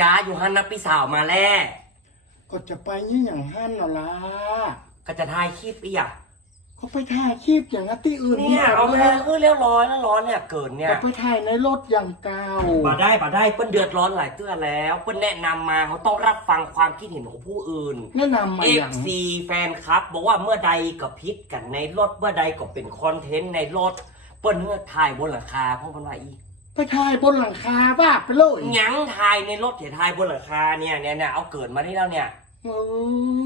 จ้าอยู่ฮันนับพี่สาวมาแล้วก็จะไปยี่อย่างฮั่นเนาะล่ะก็จะถ่ายคลิปอีกอะเขาไปถ่ายคลิปอย่างนัตที่อื่นเนี่ยเอามาเออเรียวร้อยแล้วร้อนเนี่ยเกินเนี่ยก็ไปถ่ายในรถอย่างเก่ามาได้มาได้เปิ้นเดือดร้อนหลายเตื้อแล้วเปิ้นแนะนำมาเขาต้องรับฟังความคิดเห็นของผู้อื่น แนะนำมาอย่าง FC แฟนคลับ บอกว่าเมื่อใดก็พิษกันในรถเมื่อใดก็เป็นคอนเทนต์ในรถเปิ้นเมื่อถ่ายบนหลังคาเพราะมันว่าอี ไปถ่ายบนหลังคาบ้าไปเลยหยังถ่ายในรถเถียถ่ายบนหลังคาเนี่ยเนี่ยเนี่ยเอาเกิดมาได้แล้วเนี่ยอื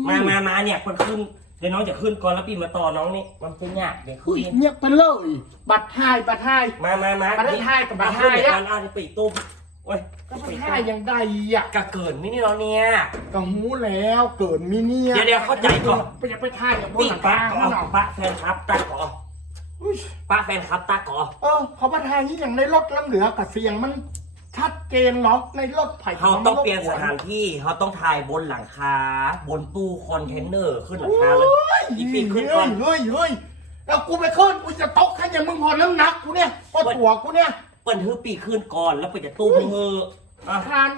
มามามาเนี่ยคนขึ้นเดี๋ยวน้องจะขึ้นก่อนแล้วปีมาต่อน้องนี่มันเป็นยากเดี๋ยวอุ้ขึ้ยนเงียบไปเลย บัตรถ่ายบัตรถ่าย มามามาบัตรถ่ายกับบัตรขึ้นถ่ายเดี๋ยวอะก่อนเอาที่ปีตุ้มโอ้ยก็ไปถ่ายอย่างใดอะกะเกิดไม่นี่เนาะเนี่ย ก็หูแล้วเกิดมิเนี่ยเดี๋ยวเดี๋ยวเข้าใจก่อน ไปอย่าไปถ่ายอย่างบนปีหลังปะคาก่เขาอนเนาะปะแฟนครับตาก่อนอุ้ย ปะแฟนครับตาก่อนเออเขามาถ่ายอย่างในรถล้ำเหลือกับเสียงมันชัดเจนเนาะในรถไผ่เขาต้องเปลี่ยนสถานที่เขาต้องถ่ายบนหลังคา บนตู้คอนเทนเนอร์ขึ้นหลังคาเลยอีปีขึ้นก่เฮ้อยนเฮ้ยเฮ้ยแล้วกูไปขึ้นกูจะตกแค่อย่างมึงพอน้ำหนักกูเนี่ยพอตัวกูเนี่ยเปิ้นฮือปีขึ้นก่อนแล้วไปจะตุ้มมืออะคาน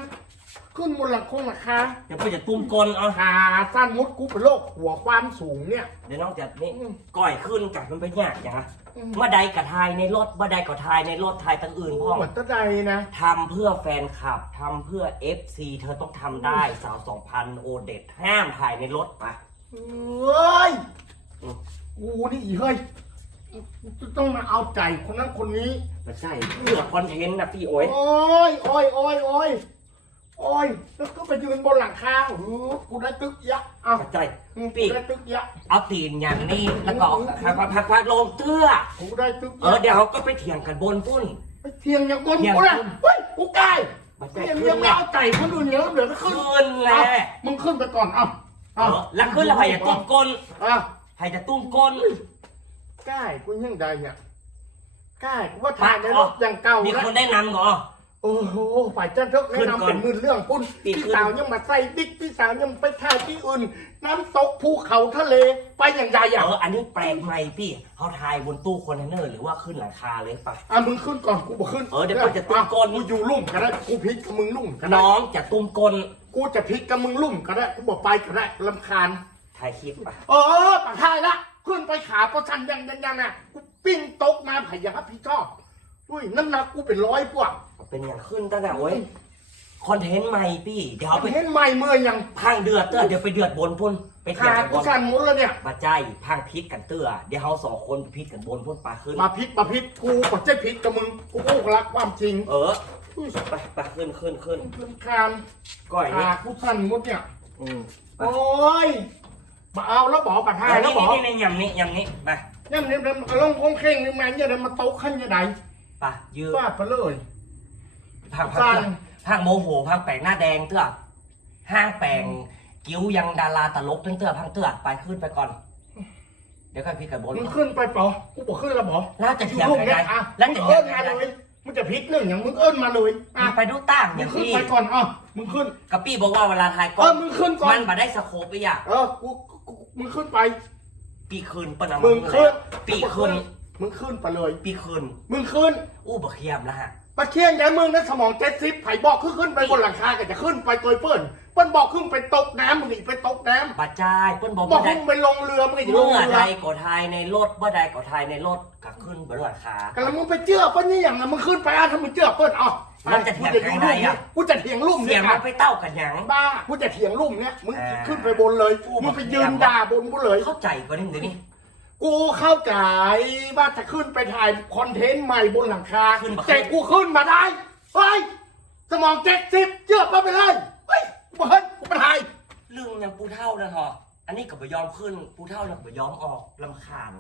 ขึ้นบนหลังคงหลังคาเดี๋ยวไปจะตุ้มก่อนอะขาสั้นมุดกูเป็นโรคหัวความสูงเนี่ย เดี๋ยวน้องจะนี่อืมก่อยขึ้นกับมันไปยากจ้ะอืมเมื่อใดกับทายในรถเมื่อใดกับทายในรถทายตั้งอื่นพ่อเหมือนตะใดนะ ทำเพื่อแฟนคลับทำเพื่อ FC เธอต้องทำได้สาวสองพันโอเด็ดห้ามถ่ายในรถปะเฮ้ยอืมกูนี่อีเฮ้ยกูต้องมาเอาใจคนนั้นคนนี้ ไม่ใช่เพื่อคอนเทนต์นะพี่โอ้ยโอ้ยโอ้ยโอ้ยโอ้ย โอ้ยแล้วก็ไปยืนบนหลังคาโอ้โหกูได้ตึกยะอ้าวไม่ใช่กูพี่ได้ตึกยะเอาตีนอย่างนี้แล้วก็พักพักพักพักลงเตื้อกูได้ตึกเออยะเดี๋ยวเขาก็ไปเถียงกันบนปุ้นไปเทียงอย่างบนเทียงกูนะเฮ้ยกูใกล้ไม่ใช่เทียงขึ้ยังนไม่แล้วเอาใจคนอื่นเดี๋ยวเดี๋ยวก็ขึ้นขึ้นแล้เอาวมึงขึ้นไปก่อนเอ้าเออแล้วขึ้นแล้วใครจะตุ้มก้นอะใครจะตุ้มก้นใกล้กูยังใดเนี่ยใกล้กูว่าถ่ายในรถอย่างเก่ามีแล้วคนแนะนำก่อน โอ้โหฝ่ายเจ้าเถอะแนะนำเป็นมือเรื่องปุ้นปีกพี่ขึ้นสาวยังมาใส่ดิ๊กพี่สาวยังไปถ่ายที่อื่น น้ำตกภูเขาทะเลไปอย่างใดเออะออันนี้แปลกใหม่พี่เขาถ่ายบนตู้คอนเทนเนอร์หรือว่าขึ้นหลังคาเลยปะอะมึงขึ้นก่อนกูบอกขึ้นเออเดี๋ยวกูจะตุ้มก้น กูอยู่ลุ่มก็ได้กูพลิกกับมึงลุ่มก็ได้น้องจะตุ้มก้นกูจะพลิกกับมึงลุ่มก็ได้กูบอกไปก็ได้ลำคาญ ถ่ายคลิปปะเออปะทายละ ขึ้นไปขาประชันยังยังยังอะกูปิ้งตกมาไผ่ยังรับผิดชอบ อุ้ยน้ำหนักกูเป็นร้อยกว่าเป็นอย่างขึ้นตั้งแต่โอ้ยคอนเทนต์ใหม่พี่เดี๋ยวเอาไปเห็นใหม่เมื่อยังพังเดือดเตื้อเดี๋ยวไปเดือดบนพุ่นไปเถียงขากันบกูนสั่นหมดแล้วเนี่ยมาใจพังพิษกันเตื้อเดี๋ยวเขาสองคนพิษกันบนพุ่นปลาขึ้น มาพิษมาพิษกูก็จะพิษกับมึงกูโอ้รักความจริงเอออุ้ยไปไปขึ้นขึ้นขึ้นลำคาญก้อยนี่ขากูสั่นหมดเนี่ยอืมไปโอ้ยมาเอาแล้วบอกปะทายอันแล้นี้วบอกนี่นี่ยำนี้ยำนี้ไปยังเนี่ยมันลงคงเข่งนี่แม่งเนี่ยเดี๋ยวมาโต๊ะขั้นยังไง ไปยืนฟาดไปเลยพังพังสั่นเตื้อพังโมโหพังแปลงหน้าแดงเตื้อห้างแปลงกิ้วยังดาราตลกเตื้อเตื้อพังเตื้อไปขึ้นไปก่อน เดี๋ยวค่อยพิษกันบนมึงขึ้นไปเปล่ากูบอกขึ้นแล้วบอกแล้วจะเถียงลูกกันเนี่ไงยอะแล้วมึงจะเถียเอิ้งนกัมานไงเลยมึงจะพลิกเรื่องอย่างมึงเอิ้นมาเลยอะไปดูตั้งอมึงย่างขึ้นพี่ไปก่อนอะมึงขึ้นกับพี่บอกว่าเวลาถ่ายกล้เออองมึงขึ้นก่อนมันมาได้สโคปไปอะเออกูกูมึงขึ้นไป ปีคืนปะนะมึงขึ้นปีคืน มึงขึ้นไปเลย ปีคืนมึงขึ้นอู้บะเคียมแล้วฮะปะเคียงยายมึงนั้นสมองเจ็ดสิบไผ่บอกขึ้นขึ้นไปบนหลังคาก็จะขึ้นไปตัวเปิ้นเปิ้นบอกขึ้นไปตกน้ำมึงหนีไปตกน้บาจายเปิ้นบอกำบอกเมื่อใดขึ้นไปลงเรือมึงก็จะลงเมื่อเรืใดอก็ทายในรถเมื่อใดก็ทายในรถก็ขึ้นบนหลังคา กันแล้วมึงไปเชื่อเปิ้นนี่อย่างนั้นมึงขึ้นไปอะถ้ามึงเชื่อเปิ้นอะมันจะเถียงกูใครได้อะกูจะเถียงลุ่มเสียเนี่ยยมันไปเต้ากันหยัง บ้ากูจะเถียงลุ่มเนี่ยมึงอ่า ขึ้นไปบนเลยกูมึงไปบอกยืนเถียงด่าบนกูเลย เข้าใจก็นี่เดี๋ยวนี้ กูเข้าใจว่าจะขึ้นไปถ่ายคอนเทนต์ใหม่บนหลังคาขึ้นมา แต่กูขึ้นมาได้เฮ้ยสมองเจ็ดสิบเชื่อป้าไปเลยเฮ้ยกูเฮ้ยกูไปถ่ายเรื่องยังปูเท่านะฮะอันนี้ก็บ่ยอมขึ้นปูเท่าเนี่ยก็บ่ยอมออกลำคาญ